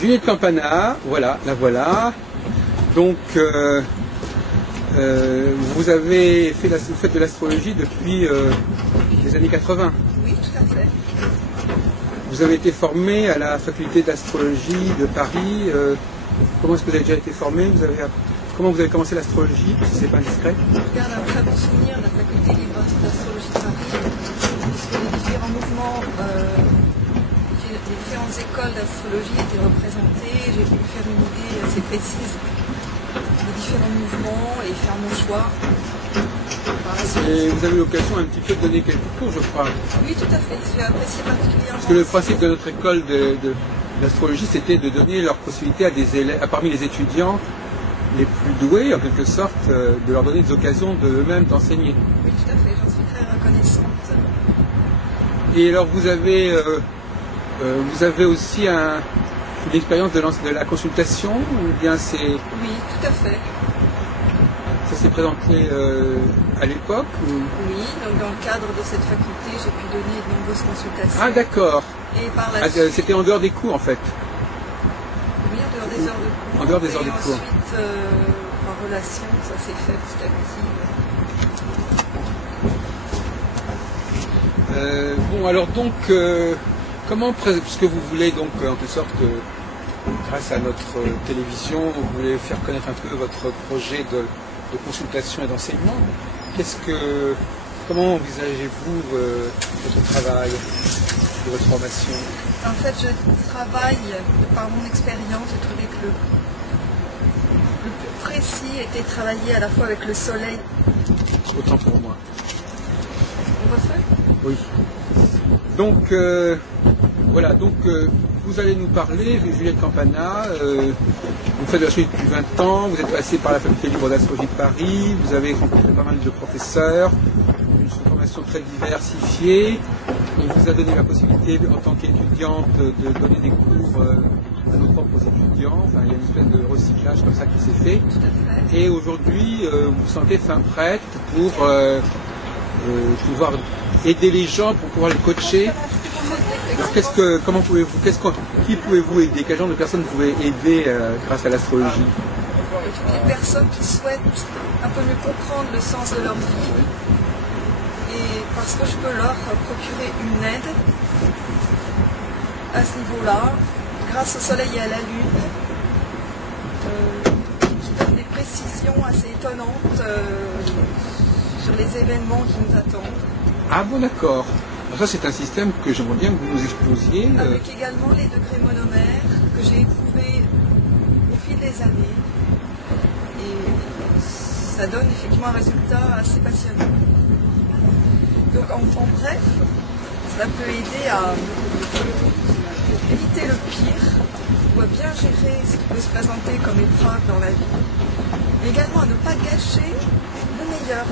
Juliette Campana, voilà, la voilà. Donc, vous faites de l'astrologie depuis les années 80. Oui, tout à fait. Vous avez été formé à la faculté d'astrologie de Paris. Comment est-ce que vous avez déjà été formé? Comment vous avez commencé l'astrologie, si c'est pas indiscret? Je garde un très bon souvenir de la faculté libre d'astrologie de Paris, puisque les différents mouvements, les différentes écoles d'astrologie étaient représentées. J'ai pu me faire une idée assez précise des différents mouvements et faire mon choix. Et vous avez eu l'occasion un petit peu de donner quelques cours, je crois. Oui, tout à fait. J'ai apprécié particulièrement. Parce que le principe de notre école d'astrologie, c'était de donner leur possibilité à des élèves, parmi les étudiants les plus doués, en quelque sorte, de leur donner des occasions de eux-mêmes d'enseigner. Oui, tout à fait. J'en suis très reconnaissante. Et alors, vous avez aussi une expérience de la consultation, ou bien c'est... Oui, tout à fait. Ça s'est présenté à l'époque ou... Oui, donc dans le cadre de cette faculté, j'ai pu donner de nombreuses consultations. Ah d'accord. Et par la suite... C'était en dehors des cours en fait. Oui, en dehors des heures de cours. En dehors des heures de cours. Ensuite, en relation, ça s'est fait petit à petit. Bon, alors donc, puisque vous voulez donc en quelque sorte, grâce à notre télévision, vous voulez faire connaître un peu votre projet de consultation et d'enseignement, comment envisagez-vous votre travail, votre formation? En fait, je travaille, par mon expérience, j'ai trouvé que le plus précis était de travailler à la fois avec le soleil. Autant pour moi. On refait? Oui. Donc, voilà, donc vous allez nous parler, Juliette Campana, vous faites de l'astrologie depuis 20 ans, vous êtes passé par la faculté libre d'astrologie de Paris, vous avez rencontré pas mal de professeurs, une formation très diversifiée, on vous a donné la possibilité, en tant qu'étudiante, de donner des cours à nos propres étudiants, enfin il y a une espèce de recyclage comme ça qui s'est fait. Tout à fait. Et aujourd'hui, vous vous sentez fin prête pour pouvoir aider les gens, pour pouvoir les coacher. Alors qui pouvez-vous aider? Quel genre de personnes vous pouvez aider grâce à l'astrologie? Toutes les personnes qui souhaitent un peu mieux comprendre le sens de leur vie, et parce que je peux leur procurer une aide à ce niveau-là, grâce au soleil et à la lune, qui donnent des précisions assez étonnantes sur les événements qui nous attendent. Ah bon, d'accord. Alors ça, c'est un système que j'aimerais bien que vous nous exposiez. Avec également les degrés monomères que j'ai éprouvés au fil des années. Et ça donne effectivement un résultat assez passionnant. Donc en bref, cela peut aider à éviter le pire, ou à bien gérer ce qui peut se présenter comme épreuve dans la vie, mais également à ne pas gâcher le meilleur,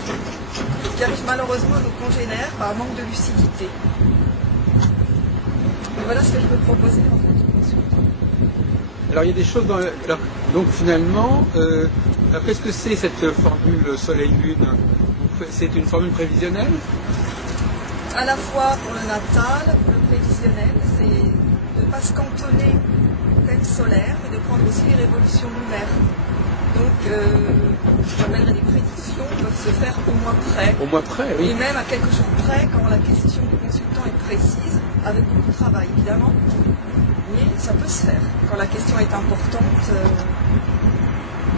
qui arrive malheureusement à nos congénères par manque de lucidité. Et voilà ce que je peux proposer en fait aux consultants. Alors il y a des choses donc finalement, qu'est-ce que c'est cette formule Soleil-Lune? C'est une formule prévisionnelle? À la fois pour le natal, pour le prévisionnel, c'est de ne pas se cantonner au thème solaire, mais de prendre aussi les révolutions lunaires. Donc, j'appellerais des prédictions peuvent se faire au mois près. Au mois près, oui. Et même à quelques jours près, quand la question du consultant est précise, avec beaucoup de travail évidemment. Mais ça peut se faire. Quand la question est importante,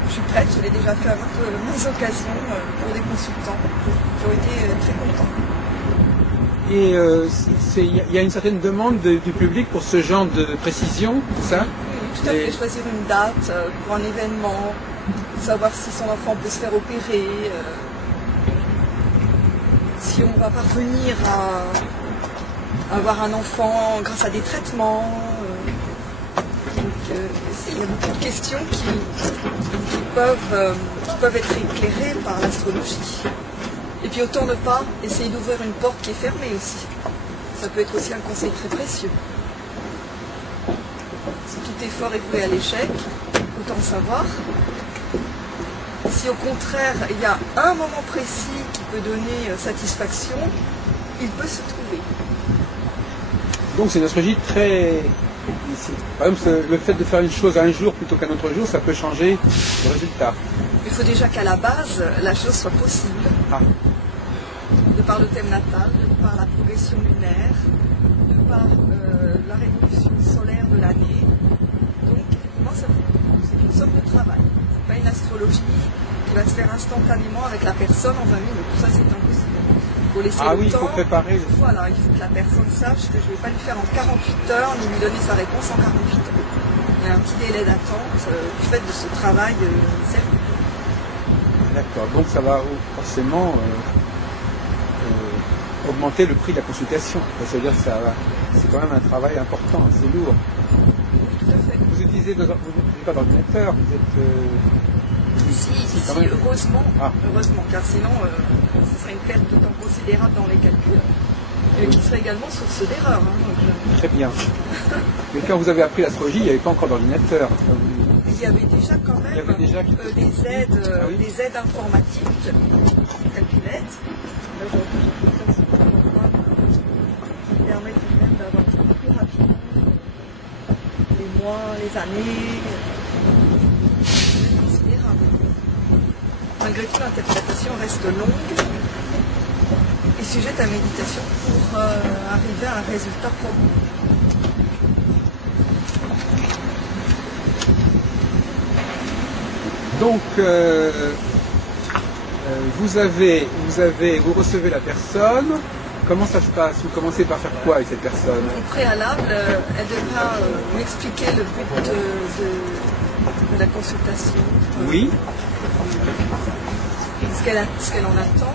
je suis prête, je l'ai déjà fait à maintes occasions pour des consultants qui ont été très contents. Et il y a une certaine demande du public pour ce genre de précision, c'est ça? Oui, tout à fait. Choisir une date pour un événement, savoir si son enfant peut se faire opérer, si on va parvenir à avoir un enfant grâce à des traitements. Il y a beaucoup de questions qui peuvent être éclairées par l'astrologie. Et puis autant ne pas essayer d'ouvrir une porte qui est fermée aussi. Ça peut être aussi un conseil très précieux. Si tout effort est voué à l'échec, autant savoir. Si au contraire il y a un moment précis qui peut donner satisfaction, il peut se trouver. Donc c'est une astrologie très ici. Par exemple, le fait de faire une chose un jour plutôt qu'un autre jour, ça peut changer le résultat. Il faut déjà qu'à la base, la chose soit possible. Ah. De par le thème natal, de par la progression lunaire, de par la révolution solaire de l'année. Donc, effectivement, c'est une somme de travail. C'est pas une astrologie qui va se faire instantanément avec la personne en 20 minutes. Ça, c'est impossible. Il faut laisser le il temps. faut préparer. Voilà, il faut que la personne sache que je ne vais pas lui faire en 48 heures, ni lui donner sa réponse en 48 heures. Il y a un petit délai d'attente du fait de ce travail sérieux. D'accord, donc ça va forcément augmenter le prix de la consultation. C'est-à-dire que c'est quand même un travail important, c'est lourd. Oui, tout à fait. Vous utilisez pas d'ordinateur, vous êtes... Si, heureusement, heureusement, car sinon ce serait une perte de temps considérable dans les calculs, qui serait également source d'erreur. Très bien. Mais quand vous avez appris l'astrologie, il n'y avait pas encore d'ordinateur. Il y avait déjà quand même des aides informatiques, calculettes. Là, j'ai pris ça sur mon programme qui permet tout de même d'avoir plus rapidement les mois, les années. C'est considérable. Malgré tout, l'interprétation reste longue et sujette à méditation pour arriver à un résultat probant. Donc, vous recevez la personne. Comment ça se passe? Vous commencez par faire quoi avec cette personne? Au préalable, elle devra m'expliquer le but de la consultation. Oui. Ce qu'elle en attend.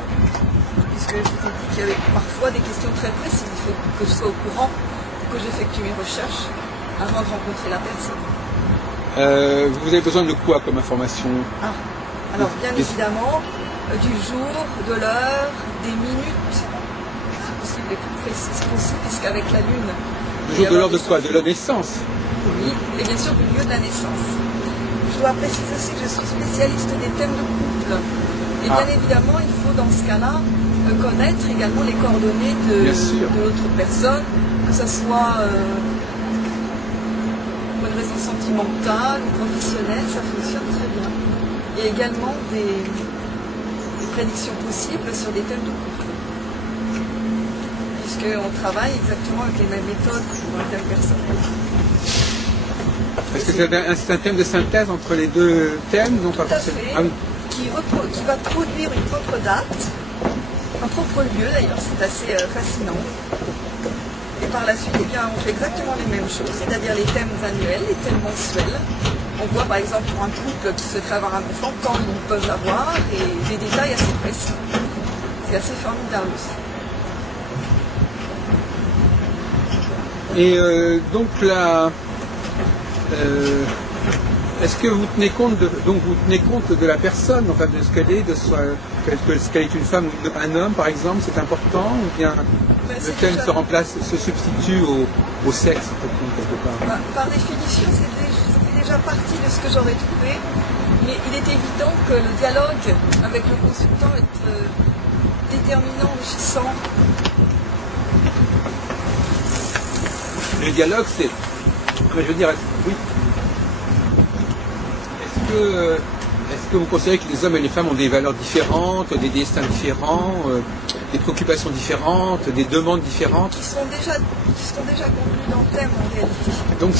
Puisque je vous ai dit qu'il y avait parfois des questions très précises. Il faut que je sois au courant, que j'effectue mes recherches avant de rencontrer la personne. Vous avez besoin de quoi comme information? Alors bien évidemment, du jour, de l'heure, des minutes, si possible les plus précises possibles, puisqu'avec la Lune... Du jour, de l'heure de quoi? De la naissance? Oui, et bien sûr du lieu de la naissance. Je dois préciser aussi que je suis spécialiste des thèmes de couple. Et bien évidemment, il faut dans ce cas-là connaître également les coordonnées de l'autre personne, que ce soit... pour une raison sentimentale ou professionnelle, ça fonctionne très bien. Et également des prédictions possibles sur des thèmes de couple. Puisqu'on travaille exactement avec les mêmes méthodes pour un thème personnel. Est-ce que c'est un thème de synthèse entre les deux thèmes? Non, pas forcément. Qui va produire une propre date, un propre lieu d'ailleurs, c'est assez fascinant. Et par la suite, on fait exactement les mêmes choses, c'est-à-dire les thèmes annuels, les thèmes mensuels. On voit par exemple pour un couple qui souhaiterait avoir un enfant, quand ils peuvent l'avoir, et des détails assez précis. C'est assez formidable aussi. Et donc là, est-ce que vous tenez compte de la personne, enfin de ce qu'elle est, est-ce qu'elle est une femme ou un homme par exemple, c'est important, ou bien le thème se substitue au sexe quelque part? Par définition, c'était déjà partie de ce que j'aurais trouvé, mais il est évident que le dialogue avec le consultant est déterminant, enrichissant. Le dialogue, c'est... Je veux dire, oui. Est-ce que vous considérez que les hommes et les femmes ont des valeurs différentes, des destins différents, des préoccupations différentes, des demandes différentes? Qui sont déjà contenues dans le thème en réalité. Donc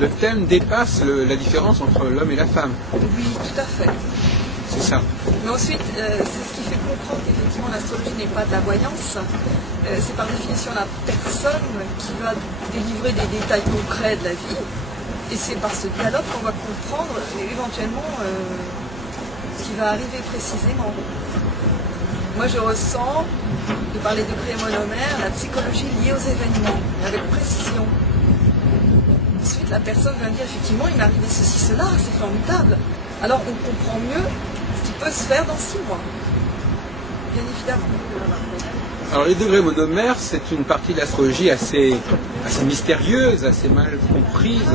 le thème dépasse la différence entre l'homme et la femme? Oui, tout à fait. C'est ça. Mais ensuite, c'est ce qui fait comprendre qu'effectivement l'astrologie n'est pas de la voyance. C'est par définition la personne qui va délivrer des détails concrets de la vie. Et c'est par ce dialogue qu'on va comprendre éventuellement ce qui va arriver précisément. Moi je ressens, de par les degrés monomères, la psychologie liée aux événements, et avec précision. Ensuite la personne va me dire effectivement il m'est arrivé ceci, cela, c'est formidable. Alors on comprend mieux ce qui peut se faire dans 6 mois. Bien évidemment. Alors les degrés monomères, c'est une partie de l'astrologie assez mystérieuse, assez mal comprise.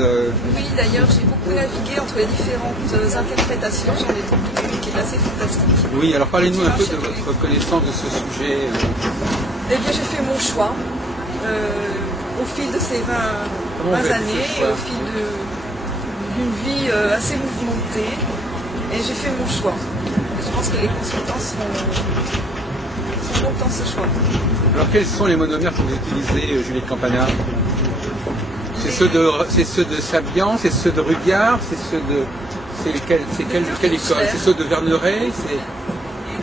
Oui, d'ailleurs, j'ai beaucoup navigué entre les différentes interprétations. J'en ai trouvé une qui est assez fantastique. Oui, alors parlez-nous un peu de votre connaissance de ce sujet. Eh bien, j'ai fait mon choix au fil de ces 20 Comment vous 20 avez fait années, ce choix au fil d'une vie assez mouvementée, et j'ai fait mon choix. Je pense que les consultants sont contents de ce choix. Alors quels sont les monomères que vous utilisez, Juliette Campana? C'est ceux de Sabian, c'est ceux de Rudyard, c'est ceux de... quelle école? C'est ceux de Verneret? Et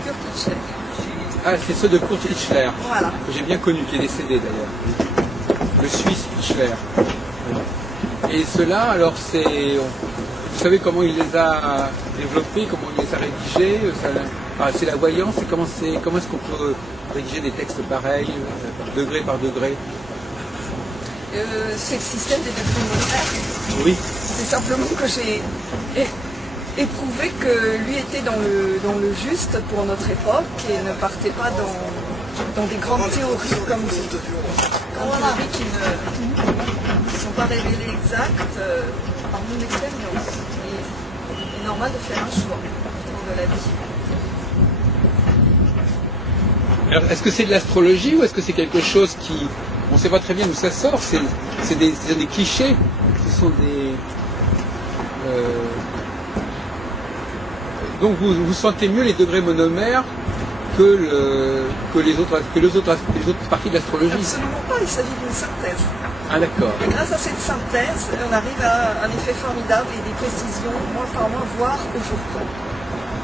Kurt Hitchler. Ah, c'est ceux de Kurt Hitchler, Voilà. que j'ai bien connu, qui est décédé d'ailleurs. Le Suisse Hitchler. Et ceux-là, alors c'est... Vous savez comment il les a développés, comment il les a rédigés? C'est la voyance, et comment est-ce qu'on peut rédiger des textes pareils, degré par degré? C'est le système des degrés monomères. Oui. C'est simplement que j'ai éprouvé que lui était dans le juste pour notre époque et ne partait pas dans des grandes théories comme théories qui ne sont pas révélées exactes par mon expérience. Il est normal de faire un choix au cours de la vie. Alors, est-ce que c'est de l'astrologie ou est-ce que c'est quelque chose qui... On ne sait pas très bien d'où ça sort, c'est des clichés, ce sont des... Donc vous sentez mieux les degrés monomères que les autres parties de l'astrologie? Absolument pas, il s'agit d'une synthèse. Ah d'accord. Et grâce à cette synthèse, on arrive à un effet formidable et des précisions mois par mois, voire au jour près.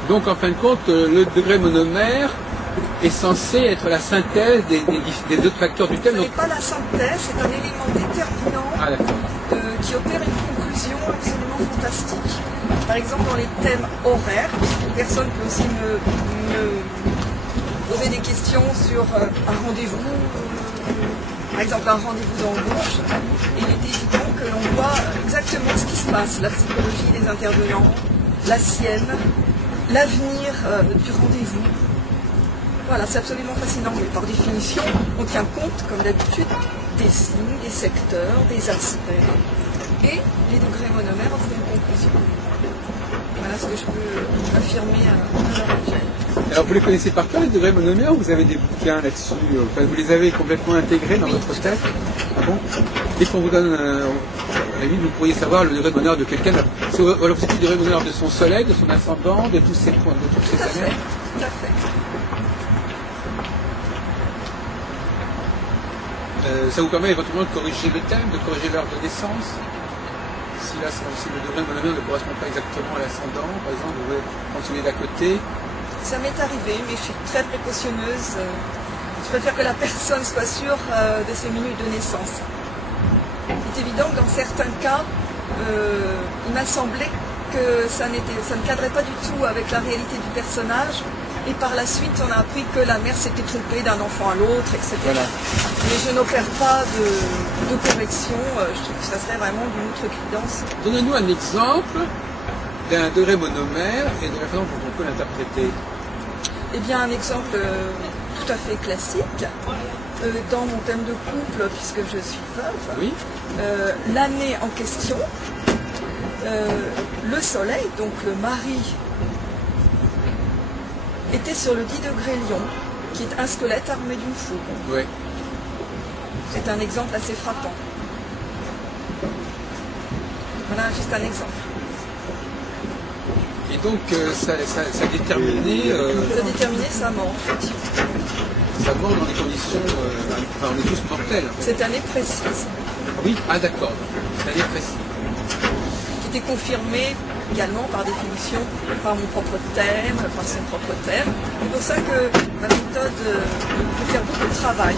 Donc en fin de compte, le degré monomère est censé être la synthèse des autres facteurs du thème. Ce n'est pas la synthèse, c'est un élément déterminant Ah d'accord. qui opère une conclusion absolument fantastique. Par exemple, dans les thèmes horaires, une personne peut aussi me poser des questions sur un rendez-vous, par exemple un rendez-vous d'embauche, et il est évident que l'on voit exactement ce qui se passe, la psychologie des intervenants, la sienne, l'avenir du rendez-vous. Voilà, c'est absolument fascinant, mais par définition, on tient compte, comme d'habitude, des signes, des secteurs, des aspects, et les degrés monomères offrent une conclusion. Voilà ce que je peux affirmer à l'heure actuelle. Alors vous les connaissez par cœur les degrés monomères ou vous avez des bouquins là-dessus? Enfin, vous les avez complètement intégrés dans votre tête? Ah bon? Dès qu'on vous donne la vie, vous pourriez savoir le degré de bonheur de quelqu'un. C'est le degré de bonheur de son soleil, de son ascendant, de tous ces points, de toutes ces planètes. Tout à fait. Ça vous permet éventuellement de corriger le thème, de corriger l'heure de naissance. Si le degré de monomère ne correspond pas exactement à l'ascendant, par exemple, vous pouvez continuer d'à côté. Ça m'est arrivé, mais je suis très précautionneuse. Je préfère que la personne soit sûre de ses minutes de naissance. C'est évident que dans certains cas, il m'a semblé que ça ne cadrait pas du tout avec la réalité du personnage. Et par la suite, on a appris que la mère s'était trompée d'un enfant à l'autre, etc. Voilà. Mais je n'opère pas de correction. Je trouve que ça serait vraiment d'une outrecuidance. Donnez-nous un exemple d'un degré monomère et de la façon dont on peut l'interpréter. Eh bien, un exemple tout à fait classique. Dans mon thème de couple, puisque je suis veuve, Oui. l'année en question, le soleil, donc le mari, était sur le 10 degrés Lion, qui est un squelette armé d'une fougue. Oui. C'est un exemple assez frappant. Voilà juste un exemple. Et donc ça a déterminé Ça a déterminé sa mort, effectivement. sa mort dans des conditions... enfin, on est tous mortels. En fait. Cette année précise, Oui, ah d'accord. Cette année précise. qui était confirmée également par définition par mon propre thème, par son propre thème. C'est pour ça que ma méthode peut faire beaucoup de travail.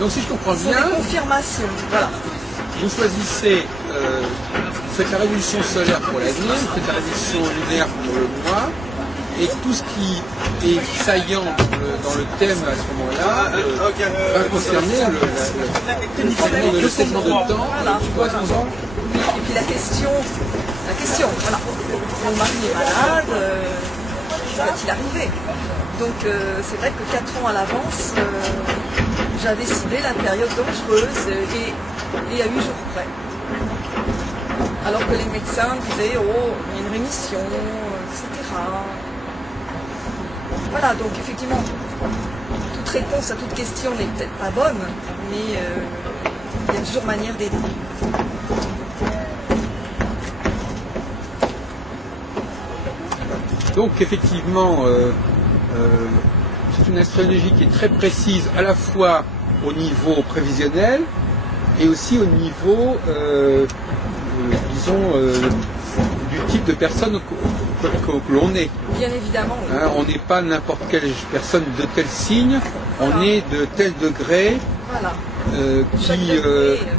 Donc si je comprends Ce sont bien, des confirmations, voilà. vous choisissez, vous faites la révolution solaire pour l'avenir, vous faites la révolution lunaire pour le mois, et tout ce qui est saillant dans le thème à ce moment-là va concerner le segment de temps Voilà. qui correspond. Et puis la question, voilà. Mon mari est malade, va-t-il arriver? Donc c'est vrai que 4 ans à l'avance, j'avais ciblé la période dangereuse et à 8 jours près. Alors que les médecins disaient, oh, il y a une rémission, etc. Voilà, donc effectivement, toute réponse à toute question n'est peut-être pas bonne, mais il y a toujours manière d'aider. Donc effectivement, c'est une astrologie qui est très précise à la fois au niveau prévisionnel et aussi au niveau, disons, du type de personne que l'on est. Bien évidemment. Oui. Hein, on n'est pas n'importe quelle personne de tel signe, Voilà. on est de tel degré. Voilà.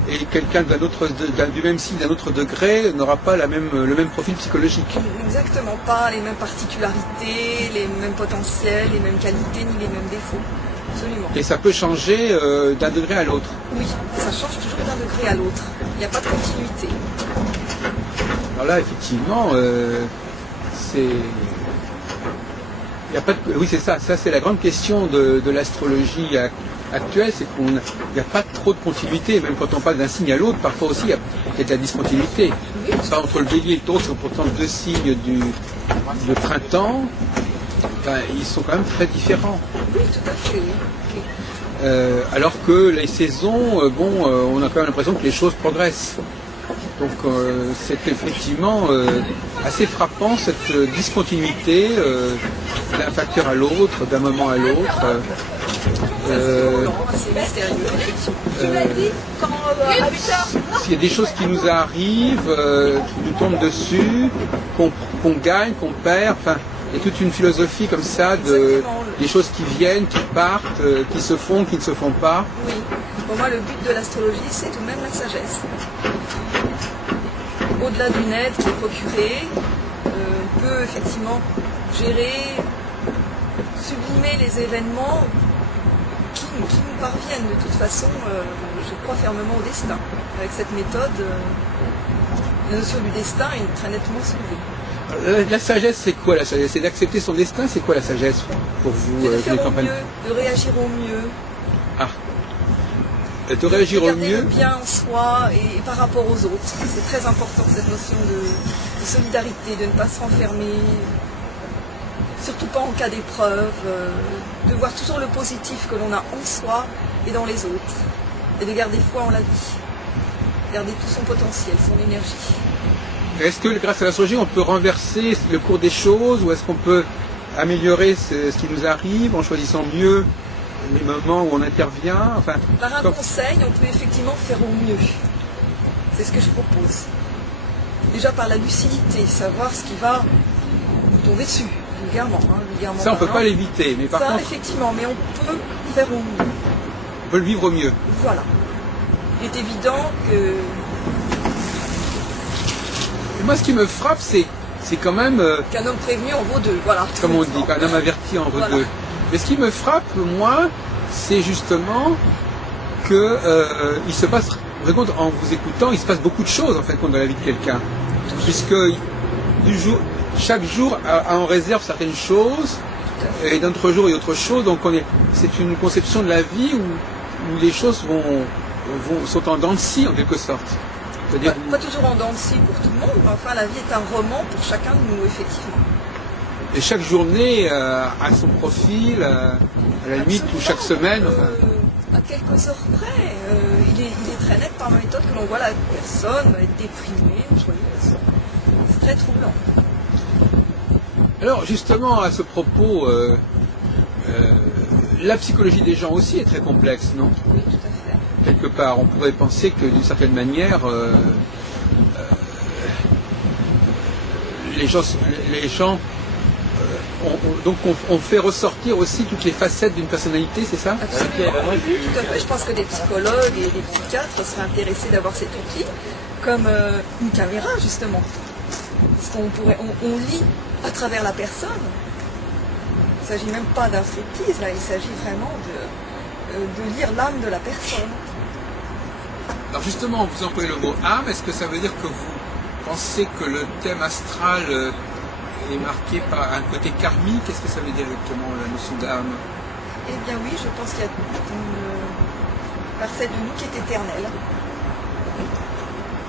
Et quelqu'un du même signe, d'un autre degré, n'aura pas le même profil psychologique. Exactement, pas les mêmes particularités, les mêmes potentiels, les mêmes qualités, ni les mêmes défauts. Absolument. Et ça peut changer d'un degré à l'autre. Oui, ça change toujours d'un degré à l'autre. Il n'y a pas de continuité. Alors là, effectivement, c'est... Il y a pas de... Oui, c'est ça. Ça, c'est la grande question de l'astrologie actuelle, c'est qu'il n'y a pas trop de continuité. Même quand on parle d'un signe à l'autre, parfois aussi, il y a de la discontinuité. Oui. Ça, entre le bélier et le taureau, c'est pourtant deux signes du printemps. Ben, ils sont quand même très différents. Oui, tout à fait. Oui. Alors que les saisons, on a quand même l'impression que les choses progressent. Donc c'est effectivement assez frappant cette discontinuité d'un facteur à l'autre, d'un moment à l'autre. C'est mystérieux, effectivement. S'il y a des choses qui nous arrivent, qui nous tombent dessus, qu'on gagne, qu'on perd, enfin, il y a toute une philosophie comme ça des choses qui viennent, qui partent, qui se font, qui ne se font pas. Oui. Pour moi, le but de l'astrologie, c'est tout de même la sagesse. Au-delà d'une aide qui est procurée, on peut effectivement gérer, sublimer les événements qui nous parviennent. De toute façon, je crois fermement au destin. Avec cette méthode, la notion du destin est très nettement soulevée. La sagesse, c'est quoi la sagesse? C'est d'accepter son destin? C'est quoi la sagesse pour vous, C'est de faire au campagnes? mieux, de réagir au mieux. Ah. De réagir au mieux. Le bien en soi et par rapport aux autres. C'est très important cette notion de solidarité, de ne pas se renfermer, surtout pas en cas d'épreuve, de voir toujours le positif que l'on a en soi et dans les autres, et de garder foi en la vie, garder tout son potentiel, son énergie. Est-ce que grâce à l'astrologie, on peut renverser le cours des choses ou est-ce qu'on peut améliorer ce qui nous arrive en choisissant mieux les moments où on intervient? Enfin, par un conseil, on peut effectivement faire au mieux. C'est ce que je propose. Déjà par la lucidité, savoir ce qui va nous tomber dessus, vulgairement. Ça, on ne peut pas l'éviter, mais par ça, contre, effectivement, mais on peut faire au mieux. on peut le vivre au mieux. Voilà. Il est évident que... Et moi, ce qui me frappe, c'est quand même... qu'un homme prévenu en vaut deux, voilà. Comme on dit, qu'un homme averti en vaut deux. Mais ce qui me frappe, moi, c'est justement que il se passe, vous vous rendez compte, en vous écoutant, il se passe beaucoup de choses en fait dans la vie de quelqu'un. Puisque chaque jour a en réserve certaines choses, et d'autres jours il y a autre chose. Donc c'est une conception de la vie où les choses sont en dents de scie en quelque sorte. C'est-à-dire pas toujours en dents de scie pour tout le monde, mais enfin la vie est un roman pour chacun de nous, effectivement. Et chaque journée a son profil, à la limite, ou chaque semaine. À quelques heures près, il est très net par ma méthode que l'on voit la personne être déprimée, joyeuse. C'est très troublant. Alors justement, à ce propos, la psychologie des gens aussi est très complexe, non? Oui, tout à fait. Quelque part, on pourrait penser que d'une certaine manière, les gens on fait ressortir aussi toutes les facettes d'une personnalité, c'est ça? Absolument. Oui, tout à fait. Je pense que des psychologues et des psychiatres seraient intéressés d'avoir cet outil comme une caméra, justement. Parce on lit à travers la personne. Il ne s'agit même pas d'un striptease, là, il s'agit vraiment de lire l'âme de la personne. Alors justement, vous employez le mot âme, est-ce que ça veut dire que vous pensez que le thème astral est marqué par un côté karmique? Qu'est-ce que ça veut dire exactement, la notion d'âme? Eh bien oui, je pense qu'il y a une parcelle de nous qui est éternelle.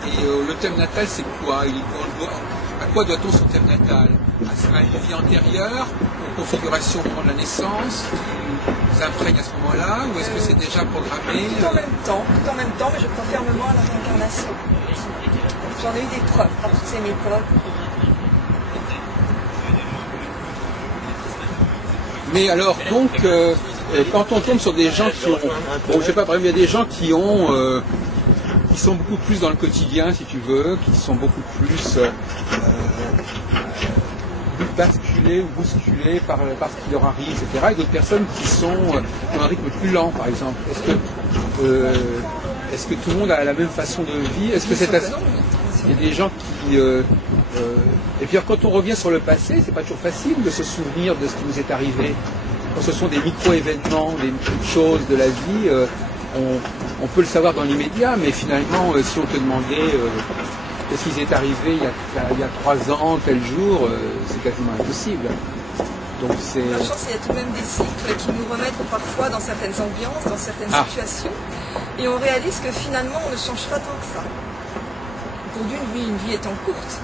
Et le thème natal, c'est quoi? À quoi doit-on son thème natal? À une vie antérieure, aux configurations au moment de la naissance, qui nous imprègne à ce moment-là, ou est-ce que c'est déjà programmé? Tout en même temps, mais je crois fermement à la réincarnation. J'en ai eu des preuves par toutes ces méthodes. Mais alors, donc, quand on tombe sur des gens qui ont... Bon, je sais pas, par exemple, il y a des gens qui ont... qui sont beaucoup plus dans le quotidien, si tu veux, qui sont beaucoup plus basculés ou bousculés par ce qui leur arrive, etc. Et d'autres personnes qui ont un rythme plus lent, par exemple. Est-ce que tout le monde a la même façon de vivre? Est-ce que c'est il y a des gens qui... Et puis alors, quand on revient sur le passé, c'est pas toujours facile de se souvenir de ce qui nous est arrivé. Quand ce sont des micro-événements, des petites choses de la vie, on peut le savoir dans l'immédiat, mais finalement, si on te demandait qu'est-ce qui est arrivé il y a 3 ans, tel jour, c'est quasiment impossible. Donc c'est... La chance, il y a tout de même des cycles qui nous remettent parfois dans certaines ambiances, dans certaines situations, et on réalise que finalement, on ne change pas tant que ça. Pour une vie étant courte,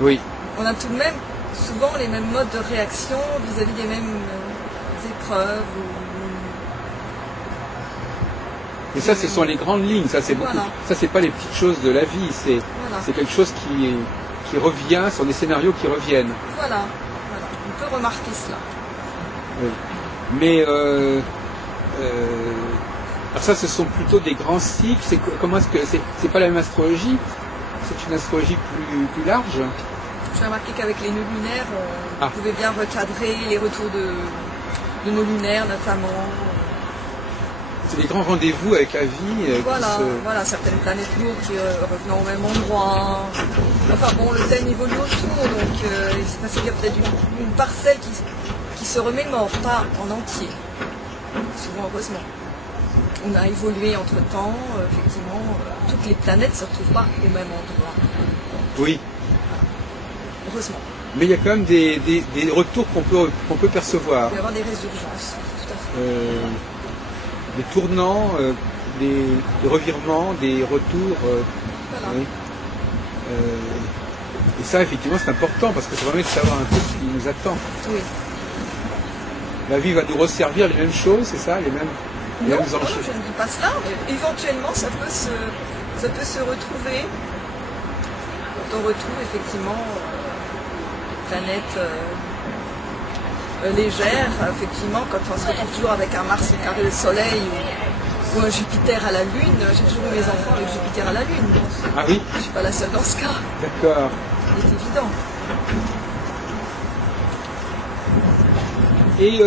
oui. On a tout de même souvent les mêmes modes de réaction vis-à-vis des mêmes épreuves. Et ça, ce sont les grandes lignes. Ça, c'est beaucoup. Ça, c'est pas les petites choses de la vie. C'est quelque chose qui revient, sur des scénarios qui reviennent. Voilà. On peut remarquer cela. Oui. Mais alors ça, ce sont plutôt des grands cycles. Comment est-ce que c'est pas la même astrologie? C'est une astrologie plus large. J'ai remarqué qu'avec les nœuds lunaires, on pouvait bien recadrer les retours de nos lunaires notamment. C'est des grands rendez-vous avec la vie. Voilà, certaines planètes lourdes qui revenant au même endroit. Enfin bon, le thème évolue autour, donc c'est parce qu'il y a peut-être une parcelle qui se remémore, pas en entier. Souvent, heureusement. On a évolué entre-temps, effectivement, toutes les planètes ne se retrouvent pas au même endroit. Oui. Heureusement. Mais il y a quand même des retours qu'on peut percevoir. Il peut y avoir des résurgences, tout à fait. Des tournants, des revirements, des retours. Voilà. Oui. Et ça, effectivement, c'est important parce que ça permet de savoir un peu ce qui nous attend. Oui. La vie va nous resservir les mêmes choses, c'est ça, les mêmes Non, enjeux. je ne dis pas cela, mais éventuellement ça peut se retrouver. Quand on retrouve effectivement une planète légère, effectivement, quand on se retrouve toujours avec un Mars carré au Soleil ou un Jupiter à la Lune, j'ai toujours eu mes enfants avec Jupiter à la Lune. Ah oui? Je ne suis pas la seule dans ce cas. D'accord. C'est évident. Et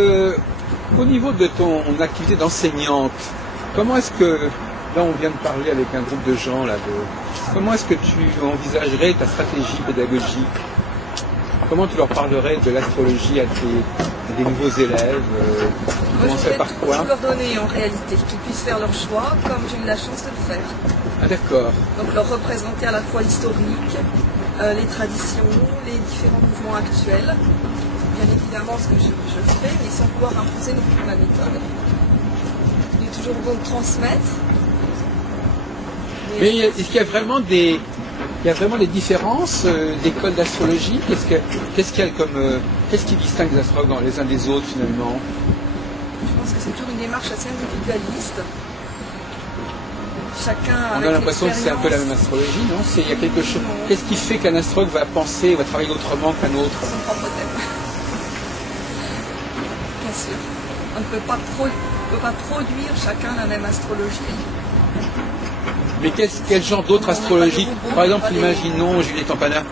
au niveau de ton activité d'enseignante, comment est-ce que, là on vient de parler avec un groupe de gens, comment est-ce que tu envisagerais ta stratégie pédagogique? Comment tu leur parlerais de l'astrologie à des nouveaux élèves? Tu commencerais par quoi? Je vais leur donner en réalité, qu'ils puissent faire leur choix comme j'ai eu la chance de le faire. Ah d'accord. Donc leur représenter à la fois l'historique, les traditions, les différents mouvements actuels. Bien évidemment ce que je fais, mais sans pouvoir imposer non plus ma méthode. Il est toujours bon de transmettre. Mais est-ce qu'il y a vraiment des différences d'écoles d'astrologie? Qu'est-ce qui distingue les astrologues les uns des autres finalement? Je pense que c'est toujours une démarche assez individualiste. Chacun on a l'impression que c'est un peu la même astrologie, non? Il y a quelque chose. Qu'est-ce qui fait qu'un astrologue va penser, va travailler autrement qu'un autre? Son propre thème. Bien sûr. On ne peut pas produire chacun la même astrologie. Mais quel genre d'autre astrologie? Par exemple, imaginons Juliette Campana.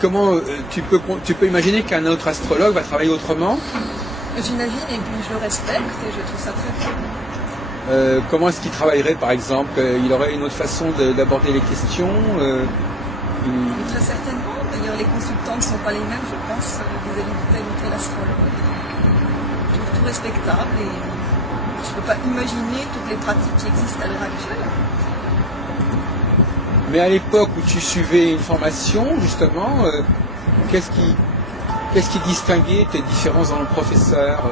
Comment tu peux imaginer qu'un autre astrologue va travailler autrement? J'imagine et puis je le respecte et je trouve ça très bien. Comment est-ce qu'il travaillerait, par exemple? Il aurait une autre façon d'aborder les questions? Très certainement. D'ailleurs, les consultants ne sont pas les mêmes, je pense, vis-à-vis de tel ou tel astrologue. Je trouve tout respectable et je ne peux pas imaginer toutes les pratiques qui existent à l'heure actuelle. Mais à l'époque où tu suivais une formation, justement, qu'est-ce qui distinguait tes différents professeurs?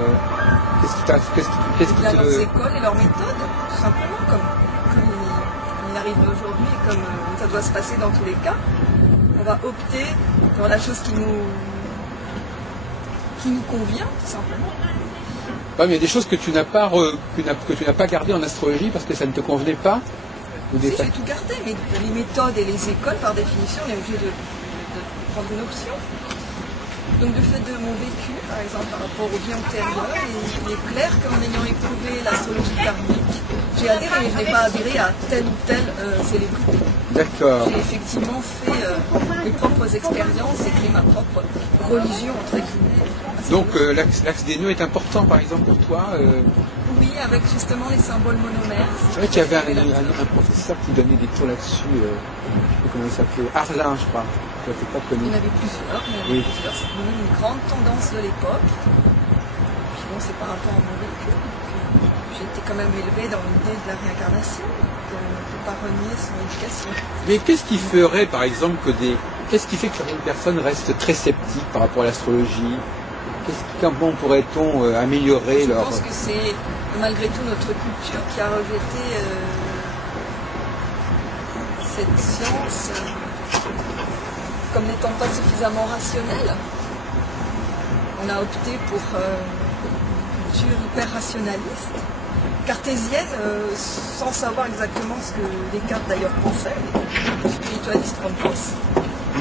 Qu'est-ce qui leurs écoles et leurs méthodes, tout simplement, comme il arrive aujourd'hui et comme ça doit se passer dans tous les cas. On va opter pour la chose qui nous convient, tout simplement. Ouais, mais il y a des choses que tu n'as pas gardées en astrologie parce que ça ne te convenait pas? Si, j'ai tout gardé, mais les méthodes et les écoles, par définition, on est obligé de prendre une option. Donc du fait de mon vécu, par exemple, par rapport aux vies antérieures, il est clair qu'en ayant éprouvé l'astrologie karmique, j'ai adhéré, mais je n'ai pas adhéré à telle ou telle célébrité. D'accord. J'ai effectivement fait mes propres expériences et créé ma propre religion, entre guillemets. Donc l'axe des nœuds est important, par exemple, pour toi Oui, avec justement les symboles monomères. C'est vrai qu'il y avait un professeur qui donnait des cours là-dessus, je ne sais pas comment il s'appelait, Arlin, je crois. Je ne pas connu. Il y en avait plusieurs, C'est devenu une grande tendance de l'époque. Puis bon, c'est par rapport à mon vécu. J'ai été quand même élevée dans l'idée de la réincarnation, de ne pas renier son éducation. Mais qu'est-ce qui ferait, par exemple, qu'est-ce qui fait que certaines personnes restent très sceptiques par rapport à l'astrologie? Comment pourrait-on améliorer leur... Je pense que c'est malgré tout notre culture qui a rejeté cette science comme n'étant pas suffisamment rationnelle. On a opté pour une culture hyper rationaliste, cartésienne, sans savoir exactement ce que Descartes d'ailleurs pensait, les spiritualistes en pensent.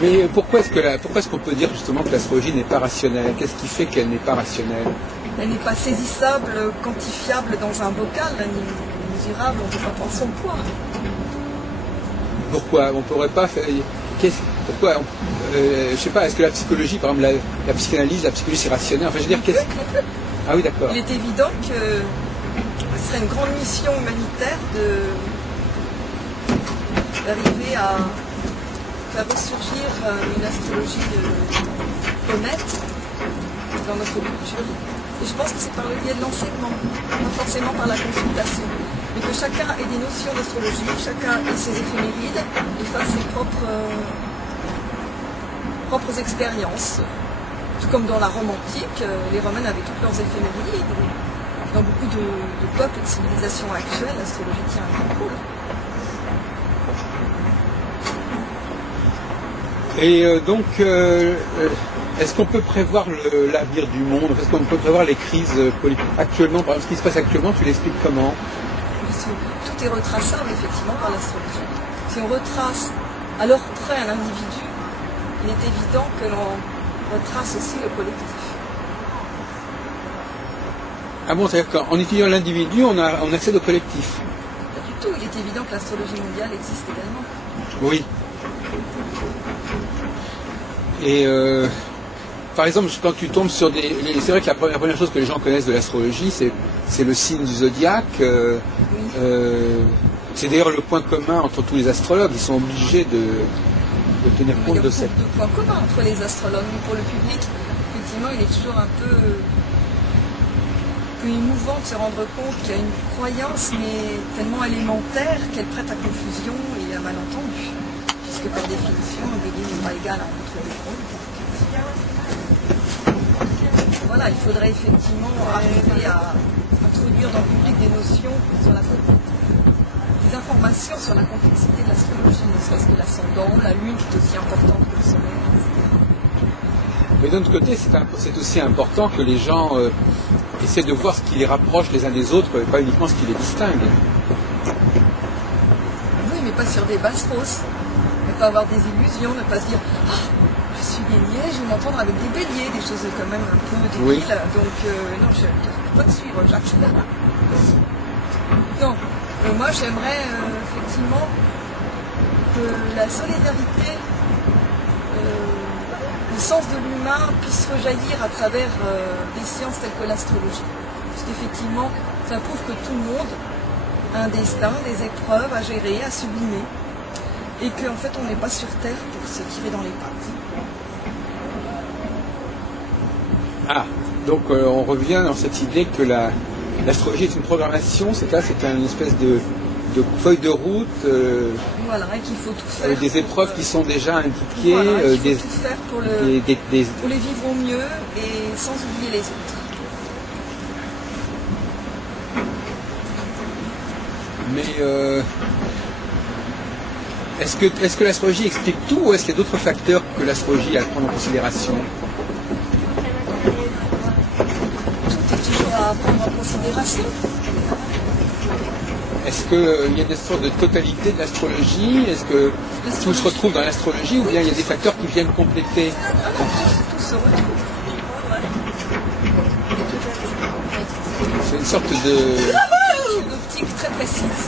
Mais pourquoi est-ce qu'on peut dire justement que l'astrologie n'est pas rationnelle? Qu'est-ce qui fait qu'elle n'est pas rationnelle? Elle n'est pas saisissable, quantifiable dans un bocal, ni mesurable, on ne peut pas prendre son poids. Pourquoi on pourrait pas faire... Pourquoi je sais pas, est-ce que la psychologie, par exemple la psychanalyse, la psychologie c'est rationnel? Enfin, je veux dire, Ah oui, d'accord. Il est évident que ce serait une grande mission humanitaire d'arriver à faire ressurgir une astrologie honnête dans notre culture. Et je pense que c'est par le biais de l'enseignement, pas forcément par la consultation. Mais que chacun ait des notions d'astrologie, chacun ait ses éphémérides et fasse ses propres expériences. Tout comme dans la Rome antique, les Romains avaient toutes leurs éphémérides. Dans beaucoup de peuples et de civilisations actuelles, l'astrologie tient un grand rôle. Et donc, est-ce qu'on peut prévoir l'avenir du monde? Est-ce qu'on peut prévoir les crises politiques? Actuellement, par exemple, ce qui se passe actuellement, tu l'expliques comment? Tout est retraçable, effectivement, par l'astrologie. Si on retrace à l'heure près un individu, il est évident que l'on retrace aussi le collectif. Ah bon, c'est-à-dire qu'en étudiant l'individu, on accède au collectif? Pas du tout, il est évident que l'astrologie mondiale existe également. Oui. Et par exemple, quand tu tombes sur des... C'est vrai que la première chose que les gens connaissent de l'astrologie, c'est le signe du zodiaque. Oui. C'est d'ailleurs le point commun entre tous les astrologues. Ils sont obligés de tenir compte de cette... Il y a beaucoup de points communs entre les astrologues. Mais pour le public, effectivement, il est toujours un peu émouvant de se rendre compte qu'il y a une croyance, mais tellement élémentaire qu'elle prête à confusion et à malentendu. Puisque par définition, un bébé n'est pas égal à un autre bébé. Voilà, il faudrait effectivement arriver à introduire dans le public des notions sur des informations sur la complexité de l'astrologie, ne serait-ce que l'ascendant, la lune qui est aussi importante que le soleil, etc. Mais d'un autre côté, c'est aussi important que les gens essaient de voir ce qui les rapproche les uns des autres, et pas uniquement ce qui les distingue. Oui, mais pas sur des basses fausses. Ne pas avoir des illusions, ne pas se dire « Ah, je suis bélier, je vais m'entendre avec des béliers », des choses quand même un peu débiles. Oui. Donc, non, je ne peux pas te suivre, Jacques Chirac. Non, moi j'aimerais effectivement que la solidarité, le sens de l'humain puisse rejaillir à travers des sciences telles que l'astrologie. Parce qu'effectivement, ça prouve que tout le monde a un destin, des épreuves à gérer, à sublimer. Et qu'en fait, on n'est pas sur Terre pour se tirer dans les pattes. Ah, donc on revient dans cette idée que l'astrologie est une programmation, c'est une espèce de feuille de route, voilà, et qu'il faut tout faire. Des épreuves qui sont déjà indiquées, voilà, il faut tout faire pour les vivre au mieux et sans oublier les autres. Mais est-ce que l'astrologie explique tout ou est-ce qu'il y a d'autres facteurs que l'astrologie à prendre en considération? Tout est toujours à prendre en considération. Est-ce qu'il y a des sortes de totalité de l'astrologie? Est-ce que tout se retrouve dans l'astrologie ou bien il y a des facteurs qui viennent compléter? Tout se retrouve. sorte de... Une optique très précise,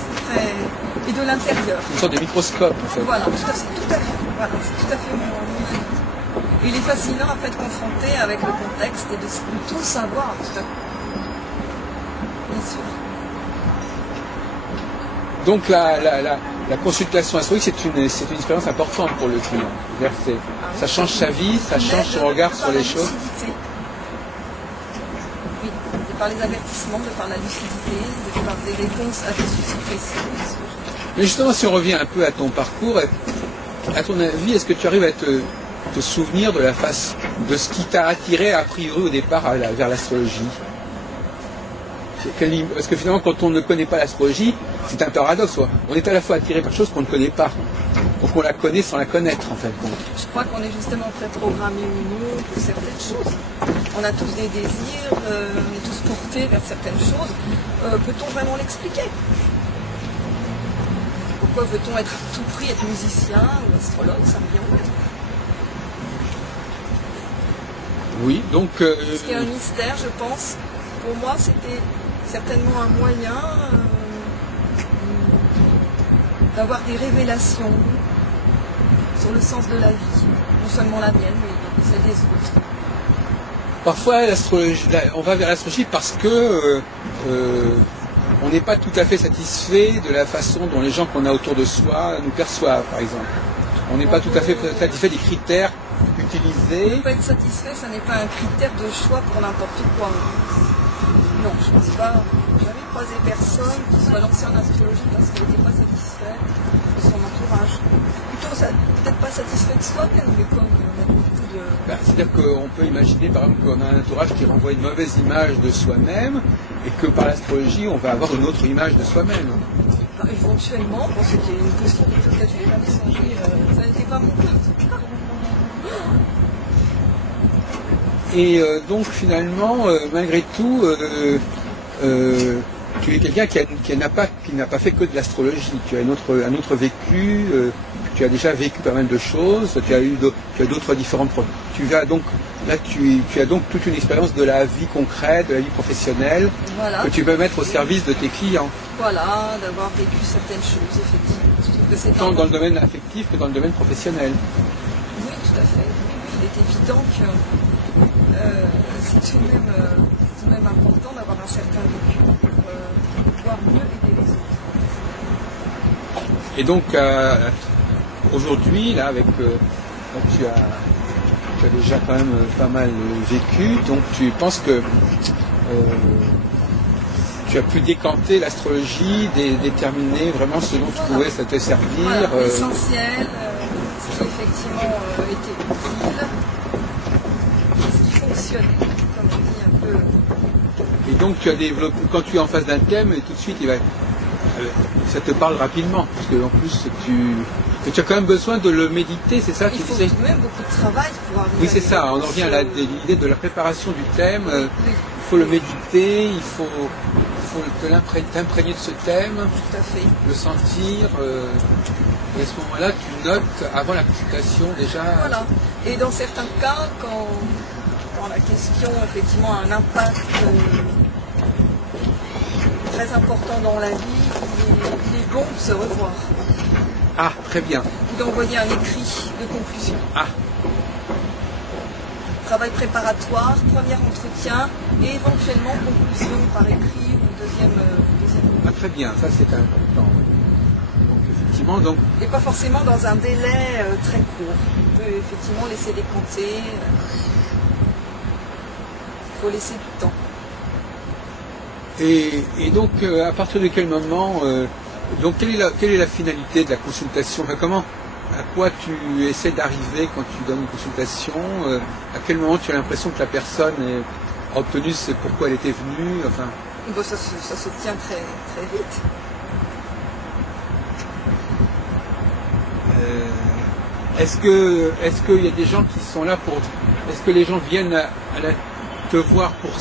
et de l'intérieur. Une sorte de microscope, en fait. Voilà, tout à fait. Voilà, c'est tout à fait mon avis. Et il est fascinant après de confronter avec le contexte et de tout savoir, tout à fait. Bien sûr. Donc la consultation astrologique, c'est une expérience importante pour le client. Ça change sa vie, ça change son regard sur les choses. Oui, de par les avertissements, de par la lucidité, de par des réponses à des soucis précis. Mais justement, si on revient un peu à ton parcours, à ton avis, est-ce que tu arrives à te souvenir de ce qui t'a attiré a priori au départ vers l'astrologie? Parce que finalement, quand on ne connaît pas l'astrologie, c'est un paradoxe. On est à la fois attiré par quelque chose qu'on ne connaît pas. Donc on la connaît sans la connaître, en fait. Je crois qu'on est justement préprogrammé ou non pour certaines choses. On a tous des désirs, on est tous portés vers certaines choses. Peut-on vraiment l'expliquer? Pourquoi veut-on être à tout prix être musicien ou astrologue? Ça me vient en tête. Oui, donc... Ce qui est un mystère, je pense. Pour moi, c'était certainement un moyen d'avoir des révélations sur le sens de la vie. Non seulement la mienne, mais celle des autres. Parfois, on va vers l'astrologie parce que on n'est pas tout à fait satisfait de la façon dont les gens qu'on a autour de soi nous perçoivent, par exemple. On n'est pas tout à fait satisfait des critères utilisés. Ne pas être satisfait, ça n'est pas un critère de choix pour n'importe quoi. Non, je ne pense pas. J'ai jamais croisé personne qui soit lancé en astrologie parce qu'elle n'était pas satisfait de son entourage. Plutôt, peut-être pas satisfait de soi-même, mais comme on a beaucoup de... C'est-à-dire qu'on peut imaginer, par exemple, qu'on a un entourage qui renvoie une mauvaise image de soi-même et que par l'astrologie, on va avoir une autre image de soi-même. Éventuellement, bon, c'était une possibilité que je n'ai jamais songé, ça n'était pas mon cas. Et donc finalement, malgré tout, tu es quelqu'un qui n'a pas fait que de l'astrologie. Tu as un autre vécu, tu as déjà vécu pas mal de choses, tu as d'autres différentes... Tu as donc toute une expérience de la vie concrète, de la vie professionnelle, voilà, que tu peux mettre au service de tes clients. Voilà, d'avoir vécu certaines choses, effectivement. Je trouve que c'est tant dans le domaine affectif que dans le domaine professionnel. Oui, tout à fait. Oui, il est évident que c'est tout de même important d'avoir un certain vécu pour pouvoir mieux aider les autres. Et donc, aujourd'hui, là, tu as déjà quand même pas mal vécu, donc tu penses que tu as pu décanter l'astrologie, déterminer vraiment ce dont tu pouvais te servir. Voilà, l'essentiel, ce qui effectivement était utile, ce qui fonctionnait, comme on dit un peu. Et donc tu as développé, quand tu es en face d'un thème, tout de suite ça te parle rapidement, parce que en plus tu as quand même besoin de le méditer, c'est ça que tu disais? Il faut même beaucoup de travail pour arriver. Oui, c'est ça, on en revient à l'idée de la préparation du thème. Oui. Il faut le méditer, il faut t'imprégner de ce thème, tout à fait. Le sentir, et à ce moment-là, tu notes avant la consultation déjà. Voilà. Et dans certains cas, quand la question effectivement a un impact très important dans la vie, il est bon de se revoir. Ah, très bien. Ou d'envoyer un écrit de conclusion. Ah. Travail préparatoire, premier entretien et éventuellement conclusion par écrit ou deuxième. Ah, très bien, ça c'est important. Donc effectivement, et pas forcément dans un délai très court. On peut effectivement laisser décompter. Il faut laisser du temps. Et donc, à partir de quel moment, donc quelle est la finalité de la consultation? Enfin, à quoi tu essaies d'arriver quand tu donnes une consultation? À quel moment tu as l'impression que la personne a obtenu ce pourquoi elle était venue? Enfin... Bon, ça se tient très, très vite. Est-ce qu'il y a des gens qui sont là pour... Est-ce que les gens viennent te voir pour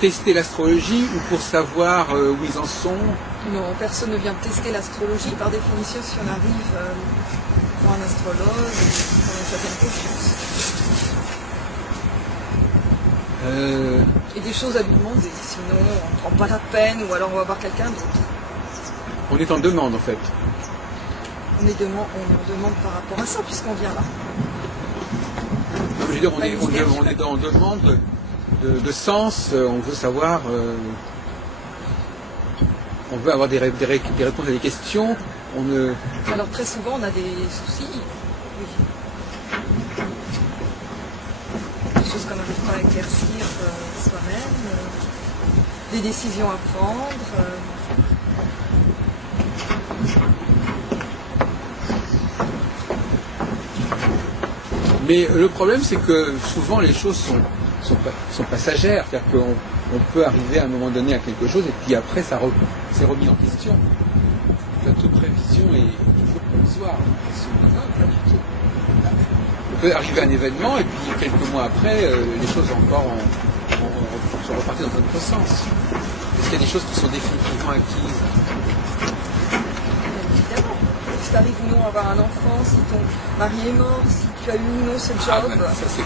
tester l'astrologie ou pour savoir où ils en sont? Non, personne ne vient tester l'astrologie. Par définition, si on arrive pour un astrologue, on a une certaine confiance. Et des choses à lui demander, sinon on ne prend pas la peine ou alors on va voir quelqu'un d'autre. On est en demande en fait. On est en demande par rapport à ça puisqu'on vient là. Je veux dire, on est en demande de sens, on veut savoir, on veut avoir des réponses à des questions. Alors très souvent on a des soucis, oui. Des choses qu'on n'arrive pas à éclaircir soi-même, des décisions à prendre. Mais le problème, c'est que souvent les choses sont passagères. C'est-à-dire qu'on peut arriver à un moment donné à quelque chose et puis après, c'est remis en question. Toute prévision est toujours provisoire. Non, pas du tout. On peut arriver à un événement et puis quelques mois après, les choses sont reparties dans un autre sens. Est-ce qu'il y a des choses qui sont définitivement acquises? Évidemment. Si tu arrives ou non à avoir un enfant, si ton mari est mort, si tu as eu ou non ce job. Ça, c'est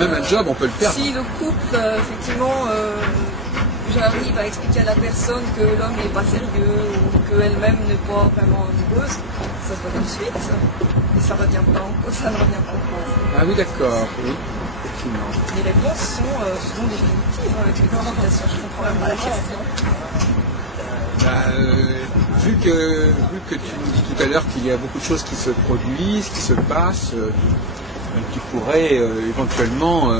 même un job, on peut le perdre. Si le couple, effectivement, j'arrive à expliquer à la personne que l'homme n'est pas sérieux ou qu'elle-même n'est pas vraiment amoureuse, ça se voit tout de suite. Et ça ne revient pas en cause. Ah oui, d'accord, oui, effectivement. Les réponses sont souvent définitives avec les consultations. Je comprends même pas la question. Vu que tu nous dis tout à l'heure qu'il y a beaucoup de choses qui se produisent, qui se passent, tu pourrais éventuellement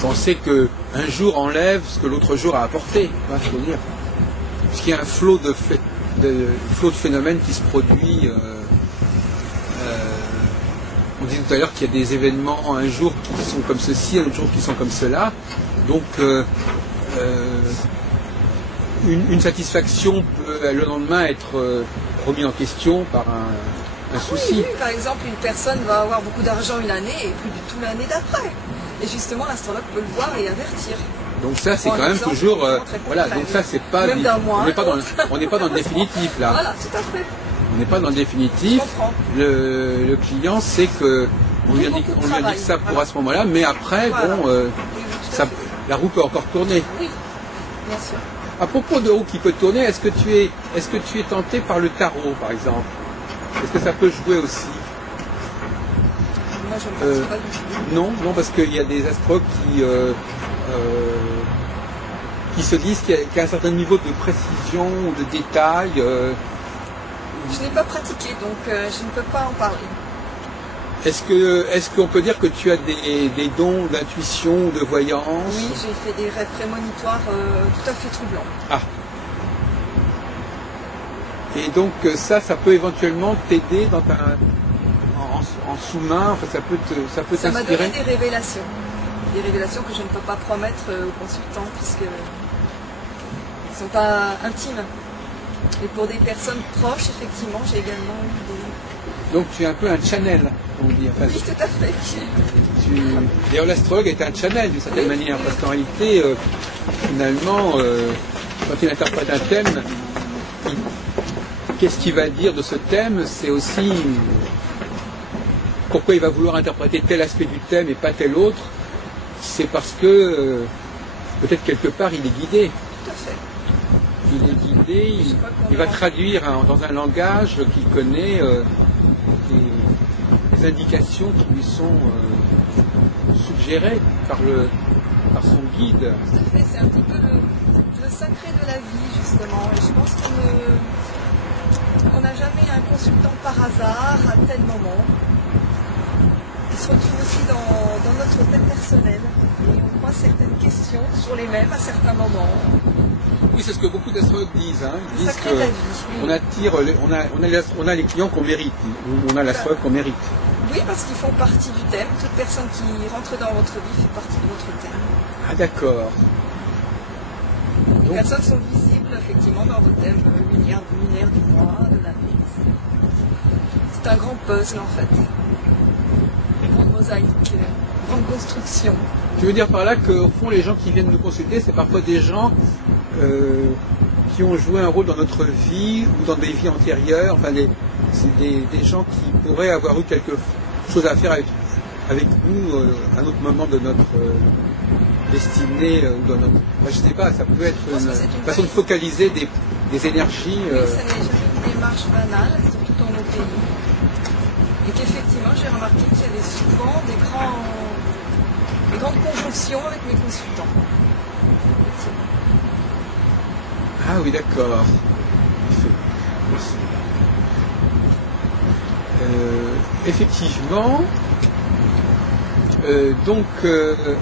penser qu'un jour enlève ce que l'autre jour a apporté. Je veux dire. Parce qu'il y a un flot de phénomènes qui se produit. On dit tout à l'heure qu'il y a des événements un jour qui sont comme ceci, un autre jour qui sont comme cela. Donc une satisfaction peut le lendemain être remise en question par un souci. Oui, par exemple, une personne va avoir beaucoup d'argent une année et plus du tout l'année d'après. Et justement, l'astrologue peut le voir et avertir. Donc ça, c'est quand même toujours... voilà, donc ça, c'est pas... Même d'un mois. On n'est pas dans le définitif, là. Voilà, tout à fait. On n'est pas dans le définitif. Le client sait que on lui indique ça pour à ce moment-là, mais après, voilà. Bon, la roue peut encore tourner. Oui, bien sûr. À propos de roue qui peut tourner, est-ce que tu es tenté par le tarot, par exemple? Est-ce que ça peut jouer aussi? Moi, je ne pense pas du tout. Non, parce qu'il y a des astrologues qui se disent qu'il y a un certain niveau de précision ou de détail. Je n'ai pas pratiqué, donc je ne peux pas en parler. Est-ce qu'on peut dire que tu as des dons d'intuition ou de voyance? Oui, j'ai fait des rêves prémonitoires tout à fait troublants. Ah. Et donc ça peut éventuellement t'aider dans en sous-main, enfin, ça peut t'inspirer. Ça m'a donné des révélations. Des révélations que je ne peux pas promettre aux consultants puisque ils ne sont pas intimes. Et pour des personnes proches, effectivement, j'ai également eu des... Donc tu es un peu un channel, on dit. Enfin, oui, tout à fait. D'ailleurs, l'astrologue est un channel d'une certaine manière, parce qu'en réalité, finalement, quand il interprète un thème, qu'est-ce qu'il va dire de ce thème? C'est aussi pourquoi il va vouloir interpréter tel aspect du thème et pas tel autre. C'est parce que peut-être quelque part il est guidé. Tout à fait. Il est guidé, il va traduire dans un langage qu'il connaît des indications qui lui sont suggérées par son guide. Tout à fait, c'est un petit peu le sacré de la vie justement. Et je pense qu'on n'a jamais un consultant par hasard à tel moment. Il se retrouve aussi dans notre thème personnel et on pose certaines questions, toujours les mêmes à certains moments. Oui, c'est ce que beaucoup d'astrologues disent. Hein. Ils disent sacré de la vie. On attire, on a les clients qu'on mérite, on a l'astrologue qu'on mérite. Oui, parce qu'ils font partie du thème. Toute personne qui rentre dans votre vie fait partie de votre thème. Ah d'accord. Les personnes sont visibles effectivement dans votre thème lunaire du mois, de l'année. C'est un grand puzzle en fait. Une grande mosaïque, une grande construction. Tu veux dire par là qu'au fond, les gens qui viennent nous consulter, c'est parfois des gens qui ont joué un rôle dans notre vie ou dans des vies antérieures. Enfin, c'est des gens qui pourraient avoir eu quelque chose à faire avec nous à un autre moment de destiné dans notre... Enfin, je sais pas, ça peut être pense une que c'est une façon de focaliser des énergies. Oui, ça n'est jamais une démarche banale, surtout dans nos pays. Et qu'effectivement, j'ai remarqué qu'il y avait souvent des grandes conjonctions avec mes consultants. Ah oui, d'accord. Effectivement, donc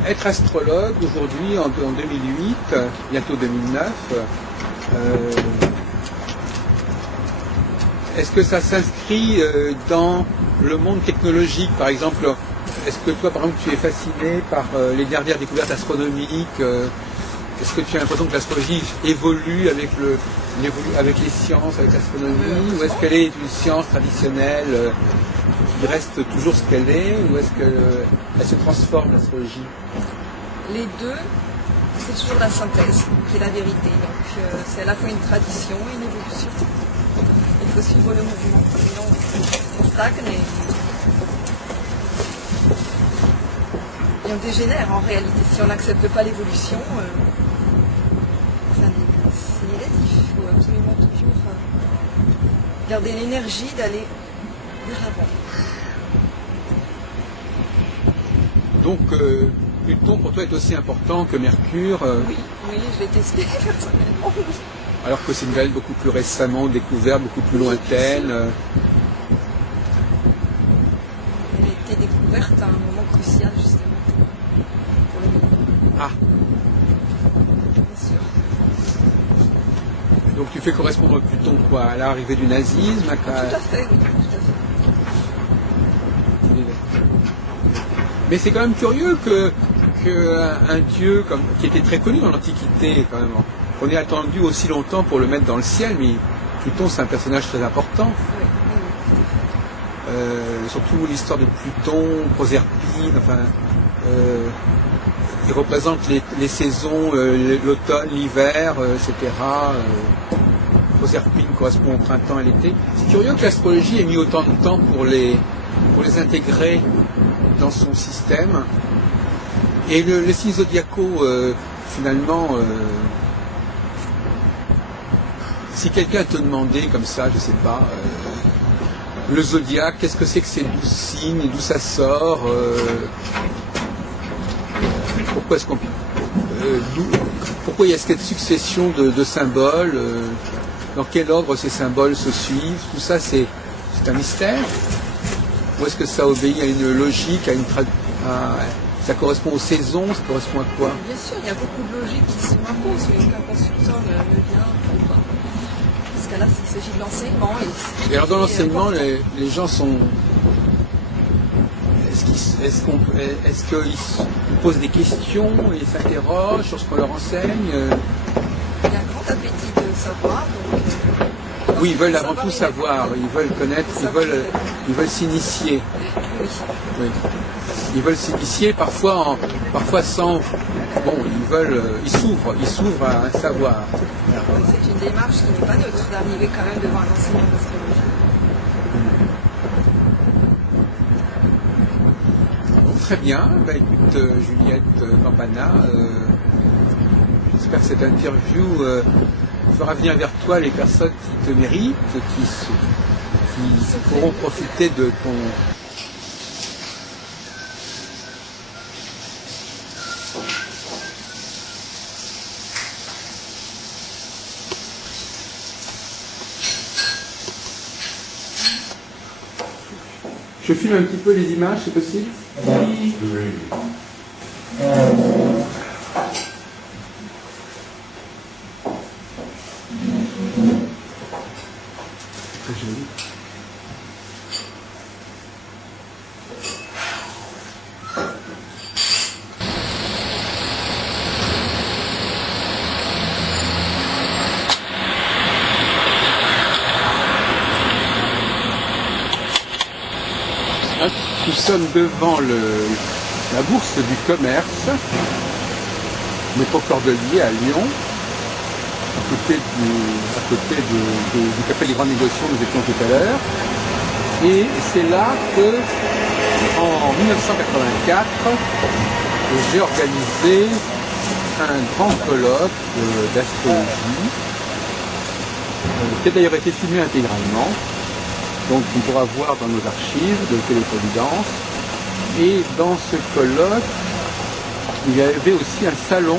être astrologue aujourd'hui en 2008, bientôt 2009, est-ce que ça s'inscrit dans le monde technologique, par exemple? Est-ce que toi, par exemple, tu es fasciné par les dernières découvertes astronomiques? Est-ce que tu as l'impression que l'astrologie évolue avec les sciences, avec l'astronomie, ou est-ce qu'elle est une science traditionnelle qui reste toujours ce qu'elle est, ou est-ce qu'elle se transforme, l'astrologie? Les deux, c'est toujours la synthèse qui est la vérité. Donc c'est à la fois une tradition et une évolution. Il faut suivre le mouvement, sinon on stagne et on dégénère en réalité. Si on n'accepte pas l'évolution, c'est négatif. Il faut absolument toujours garder l'énergie d'aller vers l'avant. Donc, Pluton pour toi est aussi important que Mercure. Oui, je l'ai testé personnellement. Alors que c'est une planète beaucoup plus récemment découverte, beaucoup plus lointaine. Elle a été découverte à un moment crucial justement pour le monde. Ah, Bien sûr. donc tu fais correspondre Pluton quoi, à l'arrivée du nazisme, Tout à fait, oui, tout à fait. Mais c'est quand même curieux qu'un dieu qui était très connu dans l'Antiquité, quand même, on ait attendu aussi longtemps pour le mettre dans le ciel, mais Pluton c'est un personnage très important. Oui. Surtout l'histoire de Pluton, Proserpine, enfin, il représente les saisons, l'automne, l'hiver, etc. Proserpine correspond au printemps et l'été. C'est curieux que l'astrologie ait mis autant de temps pour les intégrer dans son système. Et les signes zodiacaux, finalement, si quelqu'un te demandait comme ça, je sais pas, le zodiaque, qu'est-ce que c'est que ces 12 signes, d'où ça sort, pourquoi est-ce qu'on... pourquoi il y a cette succession de symboles, dans quel ordre ces symboles se suivent, tout ça c'est un mystère? Ou est-ce que ça obéit à une logique, ça correspond aux saisons, ça correspond à quoi? Bien sûr, il y a beaucoup de logique qui s'imposent, mais aucun consultant ne vient ou pas. Parce que là, il s'agit de l'enseignement. Et alors dans l'enseignement, les gens sont... Est-ce qu'ils posent des questions, ils s'interrogent sur ce qu'on leur enseigne? Il y a un grand appétit de savoir. Donc, oui, ils veulent avant tout savoir, ils veulent connaître, ils veulent s'initier. Oui. Oui. Ils veulent s'initier parfois sans... Bon, ils s'ouvrent à un savoir. C'est une démarche qui n'est pas neutre d'arriver quand même devant un enseignant d'astrologie. Bon, très bien. Bah, écoute, Juliette Campana, j'espère que cette interview fera venir vers toi les personnes qui te méritent, qui pourront profiter de ton... Je filme un petit peu les images, c'est possible? Oui. Très joli. Nous sommes devant la bourse du commerce, métro Cordelier à Lyon, à côté du café des grandes négociations où nous étions tout à l'heure. Et c'est là que, en 1984, j'ai organisé un grand colloque d'astrologie qui a d'ailleurs été filmé intégralement. Donc on pourra voir dans nos archives de Téléprovidence. Et dans ce colloque, il y avait aussi un salon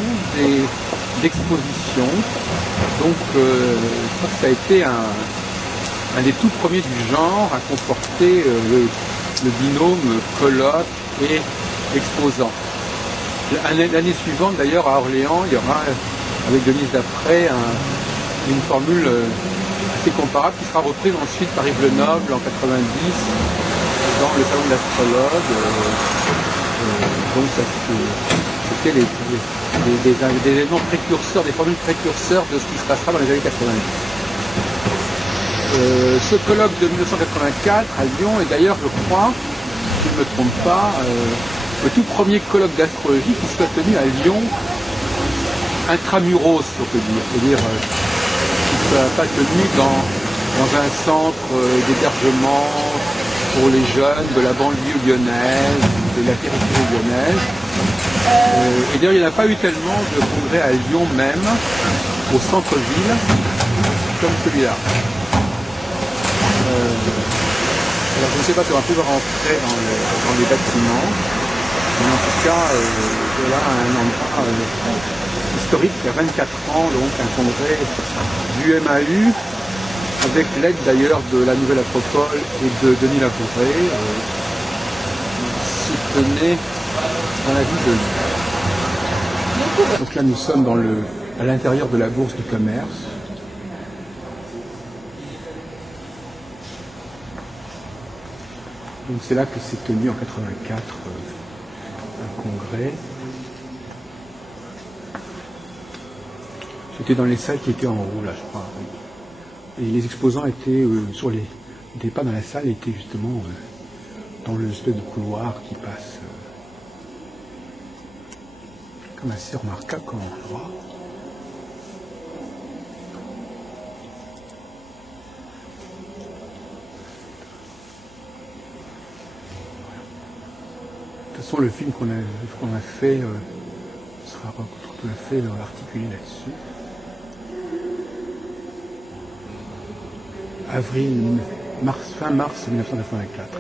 d'exposition. Donc je crois que ça a été un des tout premiers du genre à comporter le binôme colloque et exposant. L'année suivante d'ailleurs à Orléans, il y aura avec Denise Dapré une formule assez comparable qui sera reprise ensuite par Yves Lenoble en 90 dans le salon de l'astrologue. Donc c'était des éléments précurseurs, des formules précurseurs de ce qui se passera dans les années 90. Ce colloque de 1984 à Lyon est d'ailleurs, je crois, si je ne me trompe pas, le tout premier colloque d'astrologie qui soit tenu à Lyon intramuros, on peut dire. C'est-à-dire qui ne soit pas tenu dans un centre d'hébergement pour les jeunes de la banlieue lyonnaise, de la périphérie lyonnaise. Et d'ailleurs, il n'y en a pas eu tellement de congrès à Lyon même, au centre-ville, comme celui-là. Alors je ne sais pas si on va pouvoir rentrer dans les bâtiments, mais en tout cas, voilà un endroit historique, il y a 24 ans, donc un congrès du MAU, avec l'aide d'ailleurs de la Nouvelle Acropole et de Denis Lafourré, soutenait dans la ville de Lyon. Donc là nous sommes à l'intérieur de la Bourse du Commerce. Donc c'est là que s'est tenu en 84 un congrès. C'était dans les salles qui étaient en haut là, je crois. Et les exposants étaient n'étaient pas dans la salle, étaient justement dans l'espèce de couloir qui passe comme assez remarquable comme endroit. De toute façon, le film qu'on a fait sera tout à fait articulé là-dessus. Fin mars 1984.